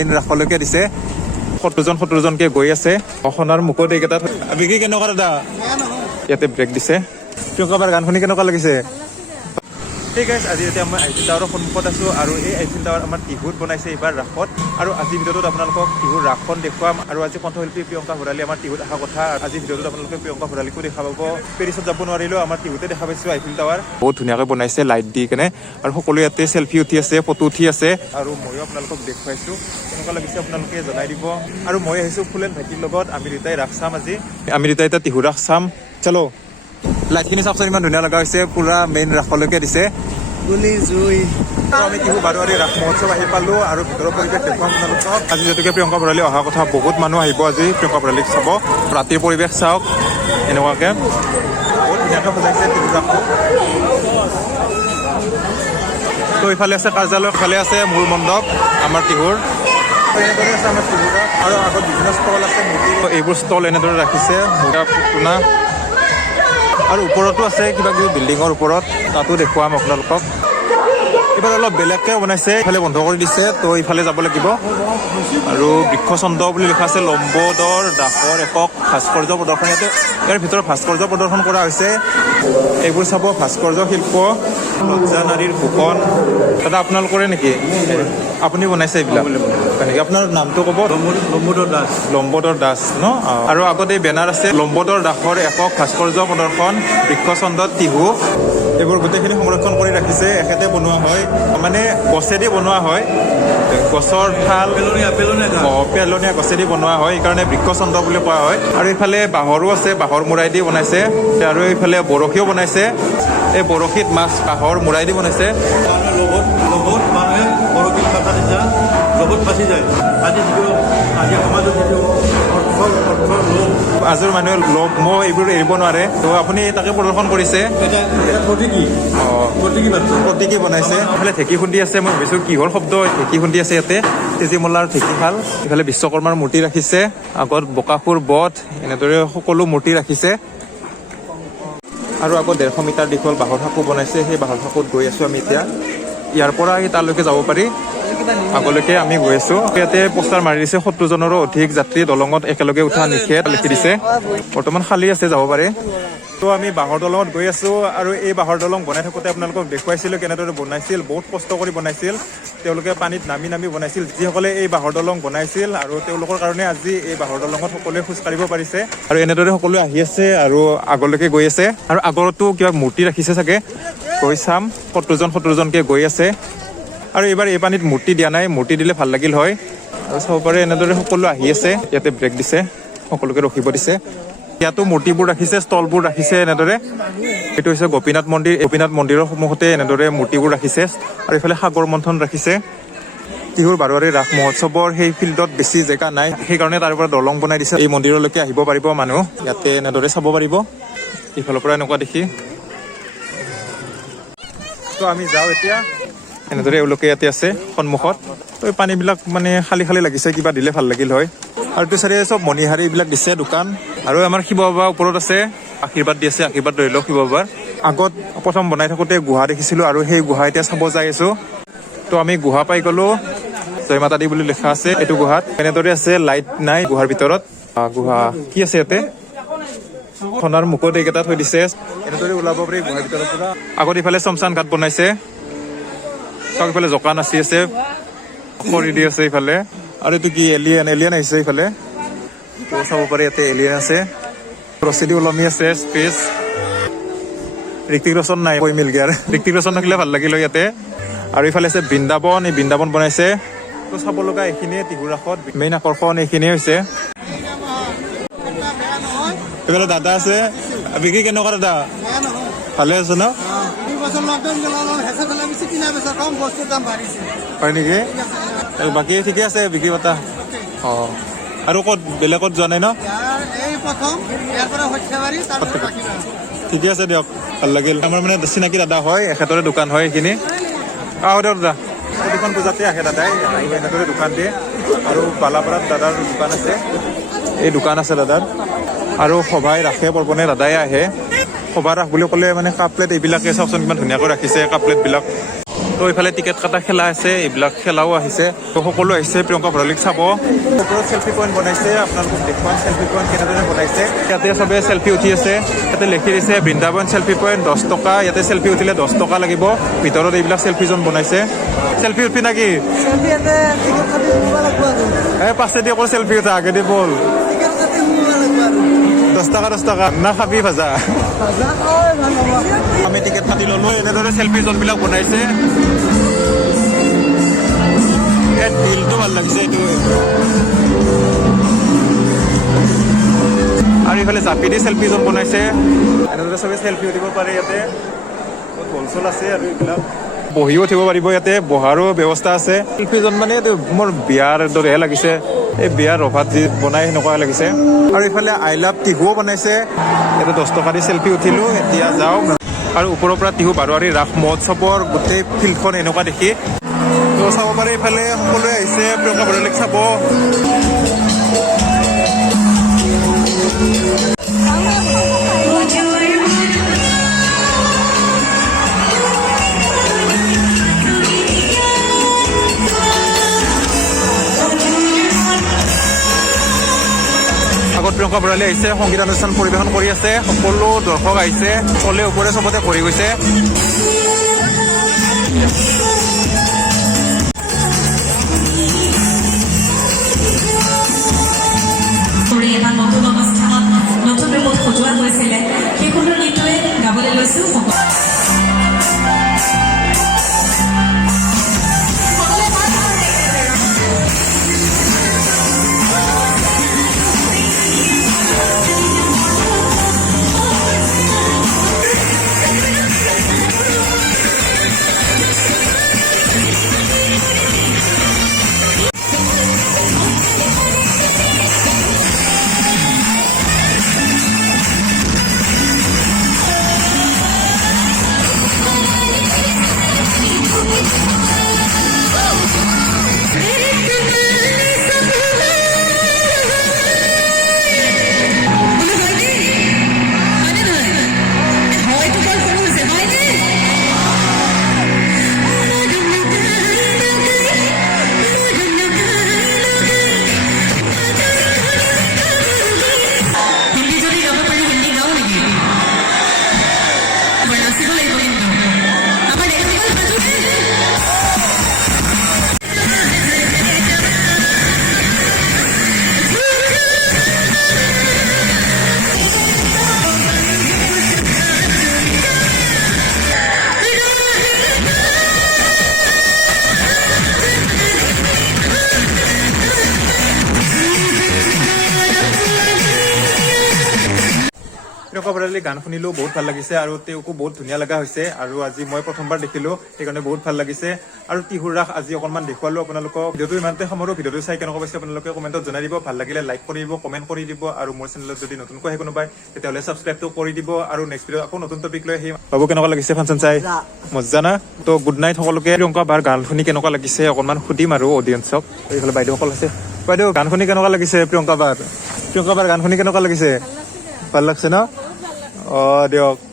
Main ৰাসলৈকে দিছে 70জনকে গৈ আছে অখনাৰ মুখত এইকেইটাত বিক্ৰী কেনেকুৱা দাদা ইয়াতে ব্ৰেক দিছে প্ৰিয়ংকাবাৰ গান শুনি কেনেকুৱা লাগিছে ঠিক আছে আজি এতিয়া মই আইফেল টাৱাৰৰ সন্মুখত আছোঁ আৰু এই আইফেল টাৱাৰ আমাৰ টিহুত বনাইছে এইবাৰ ৰাসত আৰু আজি ভিডিঅ'টোত আপোনালোকক টিহুৰ ৰাসখন দেখুৱাম আৰু আজি কণ্ঠশিল্পী প্ৰিয়ংকা ভৰালী আমাৰ টিহুত অহা কথা আজি ভিডিঅ'টোত আপোনালোকে প্ৰিয়ংকা ভৰালীকো দেখা পাব পেৰিছত যাব নোৱাৰিলেও আমাৰ টিহুতে দেখা পাইছোঁ আইফেল টাৱাৰ বহুত ধুনীয়াকৈ বনাইছে লাইট দি কেনে আৰু সকলোৱে ইয়াতে চেল্ফি উঠি আছে ফটো উঠি আছে আৰু ময়ো আপোনালোকক দেখুৱাইছোঁ কেনেকুৱা লাগিছে আপোনালোকে জনাই দিব আৰু মই আহিছোঁ ফুলেন ভাইটিৰ লগত আমি দুটাই ৰাস চাম আজি আমি দুটাই এতিয়া টিহু ৰাস চাম চলো লাইটখিনি চাওকচোন ইমান ধুনীয়া লগা হৈছে পুৰা মেইন ৰাসলৈকে দিছে গুলি জুই আমি টিহু বাৰোৱাৰী ৰাস মহোৎসৱ আহি পালোঁ আৰু ভিতৰৰ পৰিৱেশ দেখুৱাম আপোনালোকক আজি যিহেতুকে প্ৰিয়ংকা ভৰালী অহা কথা বহুত মানুহ আহিব আজি প্ৰিয়ংকা ভৰালীক চাব ৰাতিৰ পৰিৱেশ চাওক এনেকুৱাকৈ বহুত ধুনীয়াকৈ সজাইছে টিহু ৰাসটো তো ইফালে আছে কাৰ্যালয় ফালে আছে মূল মণ্ডপ আমাৰ টিহুৰ এনেদৰে আছে আমাৰ টিহু ৰাস আৰু আগত বিভিন্ন ষ্টল আছে মূৰ্তি এইবোৰ ষ্টল এনেদৰে ৰাখিছে মুগা পুতলা আৰু ওপৰতো আছে কিবা কিবি বিল্ডিঙৰ ওপৰত তাতো দেখুৱাম আপোনালোকক এইবাৰ অলপ বেলেগকৈ বনাইছে ইফালে বন্ধ কৰি দিছে তো ইফালে যাব লাগিব আৰু বৃক্ষচন্দ্ৰ বুলি লিখা আছে লম্বোদৰ দাসৰ একক ভাস্কৰ্য প্ৰদৰ্শন ইয়াতে ইয়াৰ ভিতৰত ভাস্কৰ্য প্ৰদৰ্শন কৰা হৈছে এইবোৰ চাব ভাস্কৰ্য শিল্প লজ্জা নাৰীৰ ফুকন দাদা আপোনালোকৰে নেকি আপুনি বনাইছে এইবিলাক নেকি আপোনাৰ নামটো ক'ব লম্বোদৰ দাস ন আৰু আগত এই বেনাৰ আছে লম্বোদৰ দাসৰ একক ভাস্কৰ্য প্ৰদৰ্শন বৃক্ষচন্দ্ৰত টিহু এইবোৰ গোটেইখিনি সংৰক্ষণ কৰি ৰাখিছে এখেতে বনোৱা হয় মানে গছেদি বনোৱা হয় গছৰ ঠাল পেলনীয়া গছেদি বনোৱা হয় সেইকাৰণে বৃক্ষচন্দ্ৰ বুলি কোৱা হয় আৰু এইফালে বাঁহৰো আছে বাঁহৰ মূৰাই দি বনাইছে আৰু এইফালে বৰশীও বনাইছে এই বৰশীত মাছ বাঁহৰ মূৰাই দি বনাইছে আজিৰ মানুহে লোভ মোহ এইবোৰ এৰিব নোৱাৰে তো আপুনি তাকে প্ৰদৰ্শন কৰিছে প্ৰতিকি বনাইছে ইফালে ঢেঁকী খুন্দি আছে মই ভাবিছোঁ কিহৰ শব্দ ঢেঁকী খুন্দি আছে ইয়াতে তেজীমলাৰ ঢেঁকীশাল ইফালে বিশ্বকৰ্মাৰ মূৰ্তি ৰাখিছে আগত বকাসুৰ বধ এনেদৰে সকলো মূৰ্তি ৰাখিছে আৰু আগত 150 মিটাৰ দীঘল বাঁহৰ সাঁকো বনাইছে সেই বাঁহৰ সাঁকোত গৈ আছোঁ আমি এতিয়া ইয়াৰ পৰা তালৈকে যাব পাৰি আগলৈকে আমি গৈ আছোঁ ইয়াতে পোষ্টাৰ মাৰি দিছে 70জনৰো অধিক যাত্ৰী দলঙত একেলগে উঠা নিষেধ লিখি দিছে বৰ্তমান খালী আছে যাব পাৰে তো আমি বাঁহৰ দলঙত গৈ আছোঁ আৰু এই বাঁহৰ দলং বনাই থাকোঁতে আপোনালোকক দেখুৱাইছিলোঁ কেনেদৰে বনাইছিল বহুত কষ্ট কৰি বনাইছিল তেওঁলোকে পানীত নামি নামি বনাইছিল যিসকলে এই বাঁহৰ দলং বনাইছিল আৰু তেওঁলোকৰ কাৰণে আজি এই বাঁহৰ দলঙত সকলোৱে খোজ কাঢ়িব পাৰিছে আৰু এনেদৰে সকলোৱে আহি আছে আৰু আগলৈকে গৈ আছে আৰু আগতো কিবা মূৰ্তি ৰাখিছে চাগে গৈ চাম 70জনকে গৈ আছে আৰু এইবাৰ এই পানীত মূৰ্তি দিয়া নাই মূৰ্তি দিলে ভাল লাগিল হয় আৰু চাব পাৰে এনেদৰে সকলো আহি আছে ইয়াতে ব্ৰেক দিছে সকলোকে ৰখিব দিছে ইয়াতো মূৰ্তিবোৰ ৰাখিছে ষ্টলবোৰ ৰাখিছে এনেদৰে এইটো হৈছে গোপীনাথ মন্দিৰৰ সন্মুখতে এনেদৰে মূৰ্তিবোৰ ৰাখিছে আৰু এইফালে সাগৰ মন্থন ৰাখিছে টিহুৰ বাৰোৱাৰী ৰাস মহোৎসৱৰ সেই ফিল্ডত বেছি জেগা নাই সেইকাৰণে তাৰ পৰা দলং বনাই দিছে এই মন্দিৰলৈকে আহিব পাৰিব মানুহ ইয়াতে এনেদৰে চাব পাৰিব ইফালৰ পৰা এনেকুৱা দেখি তো আমি যাওঁ এতিয়া এনেদৰে এওঁলোকে ইয়াতে আছে সন্মুখত তো এই পানীবিলাক মানে খালী লাগিছে কিবা দিলে ভাল লাগিল হয় আৰু এইটো চাইডে চব মণিহাৰী এইবিলাক দিছে দোকান আৰু আমাৰ শিৱ বাবা ওপৰত আছে আশীৰ্বাদ দি আছে আশীৰ্বাদ ধৰি লওক শিৱ বাবাৰ আগত প্ৰথম বনাই থাকোঁতে গুহা দেখিছিলোঁ আৰু সেই গুহা এতিয়া চাব যাই আছোঁ তো আমি গুহা পাই গ'লোঁ জয় মাতা দি বুলি লিখা আছে এইটো গুহাত এনেদৰে আছে লাইট নাই গুহাৰ ভিতৰত গুহা কি আছে ইয়াতে খনাৰ মুখত এইকেইটা থৈ দিছে এনেদৰে ওলাব পাৰি গুহাৰ ভিতৰৰ পৰা আগত ইফালে শমশান ঘাট বনাইছে চাওক ইফালে জকা নাচি আছে খৰি দি আছে ইফালে আৰু এইটো কি এলিয়েন আহিছে ইফালে তো চাব পাৰে ইয়াতে এলিয়েন আছে ৰচিদি ওলমি আছে স্পেচ ঋতিক ৰোশন নাই কৈ মিল গিয়াৰ ঋতিক ৰোশন থাকিলে ভাল লাগিল ইয়াতে আৰু ইফালে আছে বৃন্দাবন এই বৃন্দাবন বনাইছে তো চাব লগা এইখিনিয়ে টিহু ৰাসত মেইন আকৰ্ষণ এইখিনিয়ে হৈছে এইফালে দাদা আছে বিক্ৰী কেনেকুৱা দাদা ভালে আছে ন হয় নেকি বাকী ঠিকে আছে বিক্ৰী বাটা অঁ আৰু ক'ত বেলেগত যোৱা নাই ন ঠিকে আছে দিয়ক ভাল লাগিল আমাৰ মানে চিনাকি দাদা হয় এখেতৰে দোকান হয় এইখিনি দিয়ক দাদা প্ৰতিখন পূজাতে আহে দাদাই এনেদৰে দোকান দিয়ে আৰু বালাপাৰাত দাদাৰ দোকান আছে এই দোকান আছে দাদাৰ আৰু সভাই ৰাসে পৰ্বণে দাদাই আহে সভা ৰাস বুলি ক'লে মানে কাপ প্লেট এইবিলাকে চাওকচোন কিমান ধুনীয়াকৈ ৰাখিছে কাপ প্লেটবিলাক তো এইফালে টিকেট কাটা খেলা আছে, এইবিলাক খেলাও আহিছে। তো সকলো আহিছে প্ৰিয়ংকা ভৰালীক চাব। ওপৰত চেল্ফি পইণ্ট বনাইছে, আপোনালোকক দেখুৱাম চেল্ফি পইণ্ট কেনেদৰে বনাইছে। ইয়াতে চবে চেল্ফি উঠি আছে, ইয়াতে লিখি দিছে বৃন্দাবন চেল্ফি পইণ্ট 10 টকা, ইয়াতে চেল্ফি উঠিলে 10 টকা লাগিব। ভিতৰত এইবিলাক চেল্ফি জন বনাইছে। চেল্ফি উঠবি নাকি? পাছেদি অকল চেল্ফি উঠা, আগেদি বল। 10 টকা 10 টকা না খাবি ভাজা? আমি টিকেট কাটি ললো, এনেদৰে চেল্ফি জোনবিলাক বনাইছে। দিলটো ভাল লাগিছে এইটো। আৰু এইফালে জাপি দি চেল্ফি জন বনাইছে, এনেদৰে চবে চেল্ফি উঠিব পাৰে। ইয়াতে বল চল আছে আৰু এইবিলাক বহিও উঠিব পাৰিব, ইয়াতে বহাৰো ব্যৱস্থা আছে। চেল্ফিজন মানে এইটো মোৰ বিয়াৰ দৰেহে লাগিছে, এই বিয়াৰ ৰভাত যি বনাই সেনেকুৱা লাগিছে। আৰু এইফালে আই লাভ টিহুও বনাইছে, ইয়াতে 10 টকা দি চেল্ফি উঠিলোঁ। এতিয়া যাওঁ আৰু ওপৰৰ পৰা টিহু বাৰোৱাৰী ৰাস মহোৎসৱৰ গোটেই ফিল্ডখন এনেকুৱা দেখি। তো চাব পাৰে এইফালে সকলোৱে আহিছে প্ৰিয়ংকা ভৰালীক চাব। আগত প্ৰিয়ংকা ভৰালী আহিছে, সংগীতানুষ্ঠান পৰিৱেশন কৰি আছে। সকলো দৰ্শক আহিছে, তলে ওপৰে চবতে ভৰি গৈছে। এটা নতুন অনুষ্ঠানত নতুন ৰূপত সজোৱা হৈছিলে, সেই সুন্দৰ গীতটোৱে গাবলৈ লৈছো। প্ৰিয়ংকা ভৰালীৰ গান শুনিলেও বহুত ভাল লাগিছে আৰু তেওঁকো বহুত ধুনীয়া লগা হৈছে। আৰু আজি মই প্ৰথমবাৰ দেখিলোঁ, সেইকাৰণে বহুত ভাল লাগিছে। আৰু টিহুৰ ৰাস আজি অকণমান দেখুৱালোঁ আপোনালোকক। ভিডিঅ'টো ইমানতে সামৰো। ভিডিঅ'টো চাই কেনেকুৱা পাইছে আপোনালোকে কমেণ্টত জনাই দিব। ভাল লাগিলে লাইক কৰি দিব, কমেণ্ট কৰি দিব। আৰু মোৰ চেনেলত যদি নতুনকৈ আহে কোনোবাই, তেতিয়াহ'লে ছাবস্ক্ৰাইবটো কৰি দিব। আৰু নেক্সট ভিডিঅ' আকৌ নতুন টপিক লৈ আহিম। বাবু কেনেকুৱা লাগিছে ফাংচন চাই? মজা না? তো গুড নাইট সকলোকে। প্ৰিয়ংকা বাৰ গান শুনি কেনেকুৱা লাগিছে অকণমান সুধিম আৰু অডিয়েঞ্চক। এইফালে বাইদেউসকল আছে। বাইদেউ গান শুনি কেনেকুৱা লাগিছে? প্ৰিয়ংকা বাৰ গান শুনি কেনেকুৱা লাগিছে? ভাল লাগছে ন? দিয়ক।